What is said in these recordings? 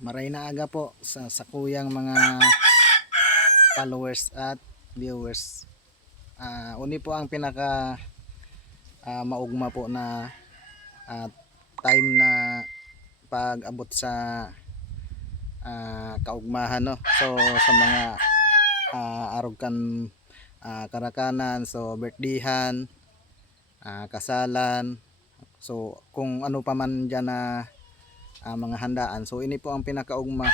Maray na aga po sa kuyang mga followers at viewers. Uni po ang pinaka maugma po na time na pag-abot sa kaugmahan, no. So sa mga arog kan karakanan, so birthdayhan, kasalan, so kung ano pa man dyan na mga handaan. So ini po ang pinakaugma,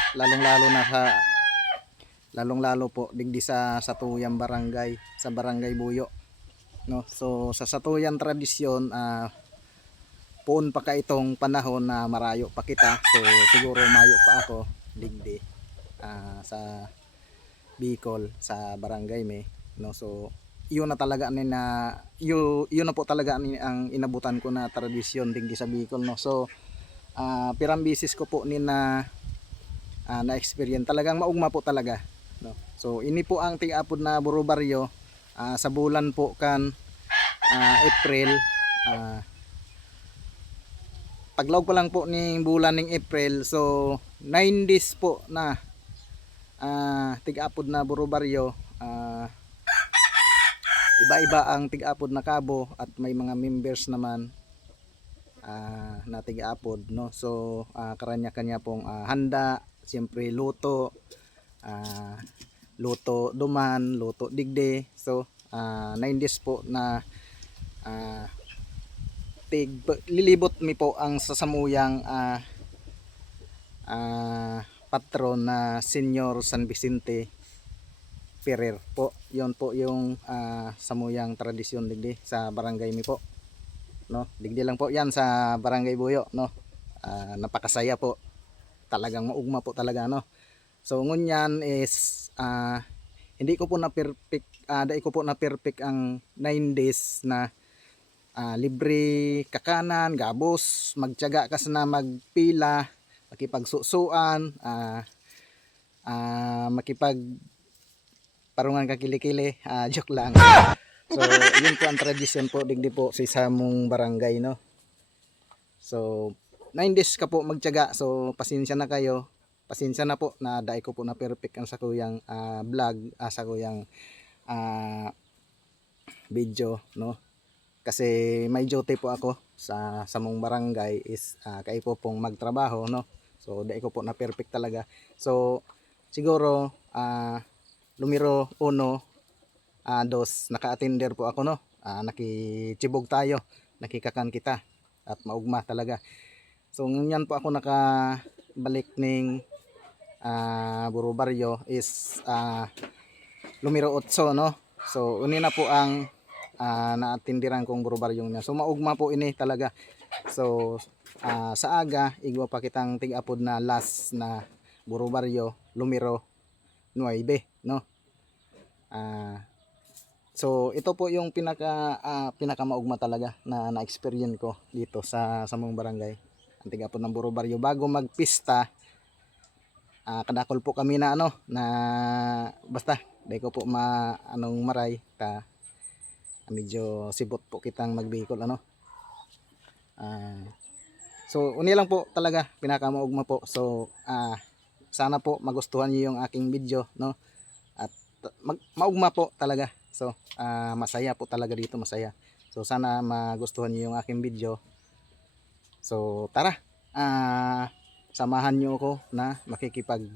lalong lalo po digdi sa Satuyang Barangay, sa Barangay Buyo, no. So sa Satuyang tradisyon, puon pa ka itong panahon na marayo pa kita. So siguro mayo pa ako digdi sa Bicol, sa Barangay Me, no. So yun na talaga yun na po talaga ang inabutan ko na tradisyon digdi sa Bicol, no. So pirang bisis ko po na experience, talagang maugma po talaga, no. So ini po ang tig-apod na Buro Baryo sa bulan po kan April. Paglaw pa lang po ning bulan ning April, so 9 days po na tig-apod na Buro Baryo. Iba-iba ang tig-apod na kabo at may mga members naman na tig-apod, no. So karanya-kanya pong handa, siyempre luto, luto duman, luto digde. So 9 days po na lilibot mi po ang sasamuyang patron na Senyor San Vicente Ferrer po. Yon po yung samuyang tradisyon digdi sa barangay mi po, no. Digdi lang po yan sa Barangay Buyo, no. Napakasaya po, talagang maugma po talaga, no. So ngunyan is hindi ko po na perfect, dai ko po na perfect ang 9 days na libre kakanan, gabos, magtiyaga kas na magpila, makipagsusuan, makipag parungan ka kilikili, joke lang. So yun po ang tradisyon po digdi po sa isamong barangay, no. So 9 days ka po magtiyaga. So pasensya na kayo, pasensya na po na dai ko po na perfect ang sa kuyang vlog, sa kuyang video, no. Kasi may duty po ako sa samong barangay is kay po pong magtrabaho, no. So dai ko po na perfect talaga. So siguro numero 1, 2 naka-attender po ako, no. Nakichibog tayo, nakikakan kita at maugma talaga. So ngunyan po ako nakabalik ning Buro Baryo is numero 8, no. So uni na po ang naatindiran kong Buro Baryo niya. So maugma po ini talaga. So sa aga igwa pa kitang tig-apod na last na Buro Baryo numero 9, no. So ito po yung pinaka maugma talaga na na-experience ko dito sa samong barangay, ang tig-apod ng Buro Baryo. Bago magpista, kadakol po kami na na basta dahil ko po maray ka, medyo sibot po kitang magbikol, so uni lang po talaga, pinaka maugma po. So sana po magustuhan niyo yung aking video, no, at maugma po talaga. So masaya po talaga dito, masaya. So sana magustuhan niyo yung aking video. So tara, samahan niyo ako na makikipag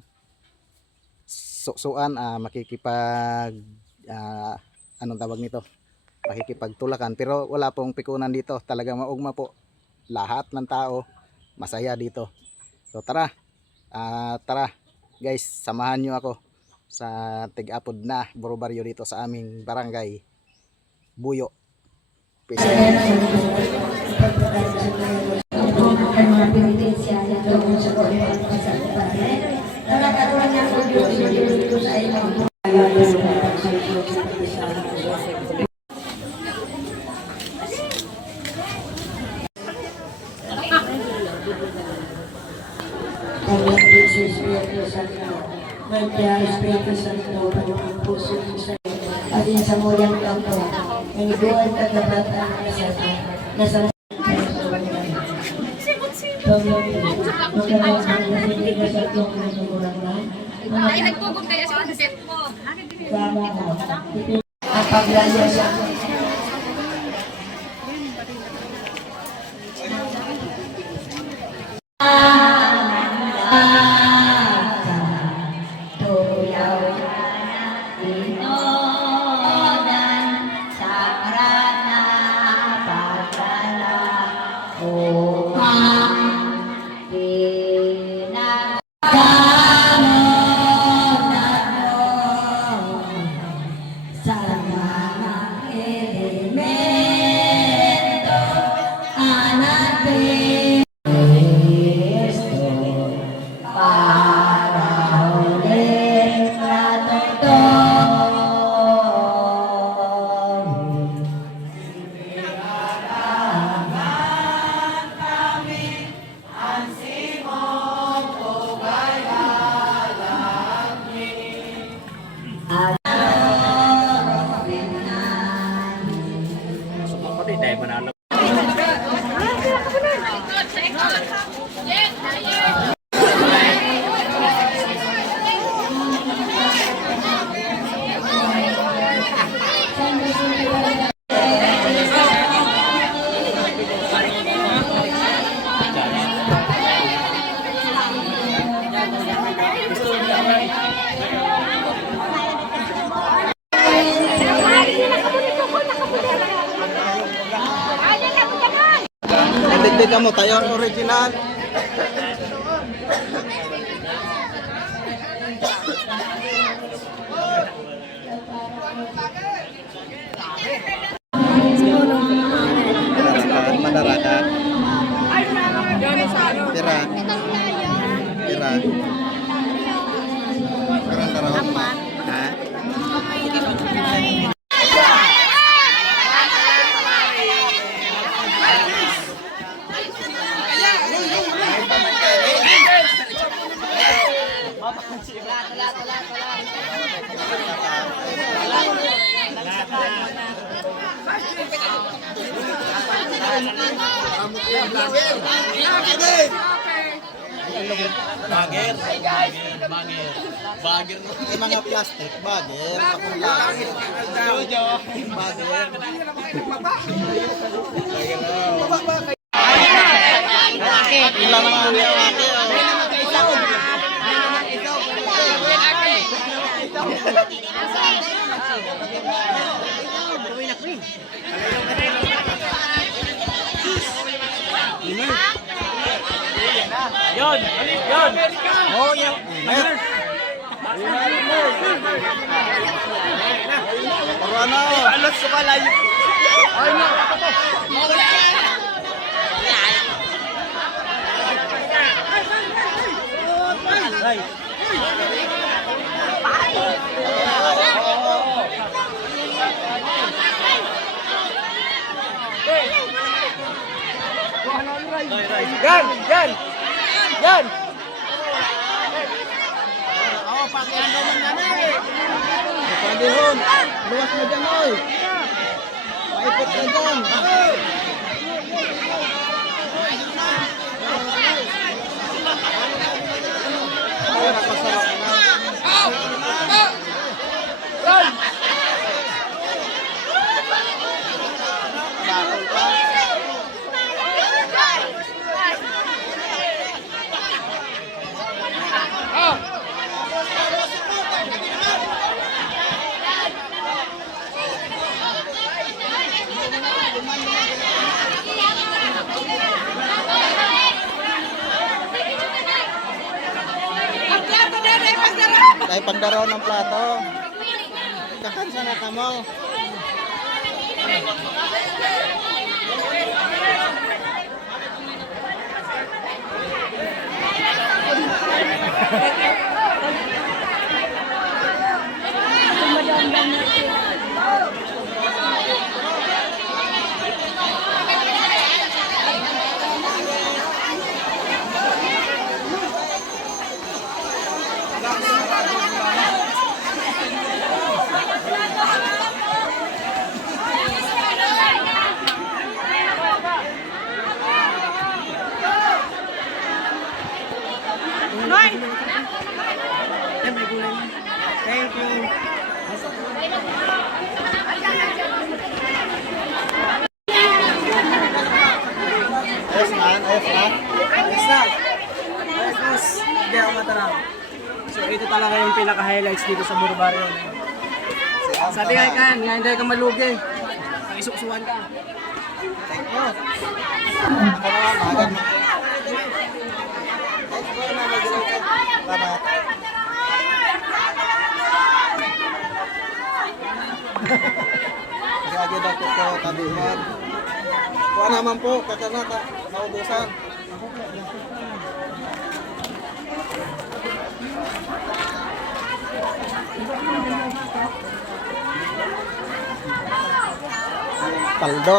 makikipag anong tawag nito, makikipagtulakan, pero wala pong pikunan dito. Talaga maugma po, lahat ng tao masaya dito. So tara, tara guys, samahan nyo ako sa tig-apod na Buro Baryo dito sa aming barangay Buyo. Peace. Espiritu Santo, Panginoon puso sa atin sa mulang kampo, naniguan kagabatan na sa Ay, nagtugog kayo sa concept mo. Ang paglasya sa tuyaw inodan sa krana pagdala upang sa mga elemento hanapin Kristo para ulit matutong. Dagdag mo tayo ang original. Madarakan. Tira. Tira. Parang taraw. Ha? Bager. Bager. Yung mga plastic, bager. Pakulang. Bager. Ilan ang ano yung ate? Yon! Yon! Oh, yan. Corona. Alas sa malayo! Ay, no! Ay! Yan! Yan! Yan! Oo, pakihan naman yan eh. Pwede hon. Luwas mo dyan, oy. Paipot ka dyan. Ay, nakasarap na. Bakal pa. Dahil pagdaraw ng plato. Kakansa na ka mo. Thank you. Ayos na, ayos na. Ayos na. Ayos, boss. Hindi ako matarap. So, ito talaga yung pinaka-highlights dito sa Burbaryo. Sabi nga kan, nga hindi ka malugi. Pakisuksuhan ka. Thank you. Ako naman, agad mo. Thank you na, mag-ilaw ka. Salamat. Agad ako ko, tabihan. Kuha naman po, kakanata, naubusan. Paldo.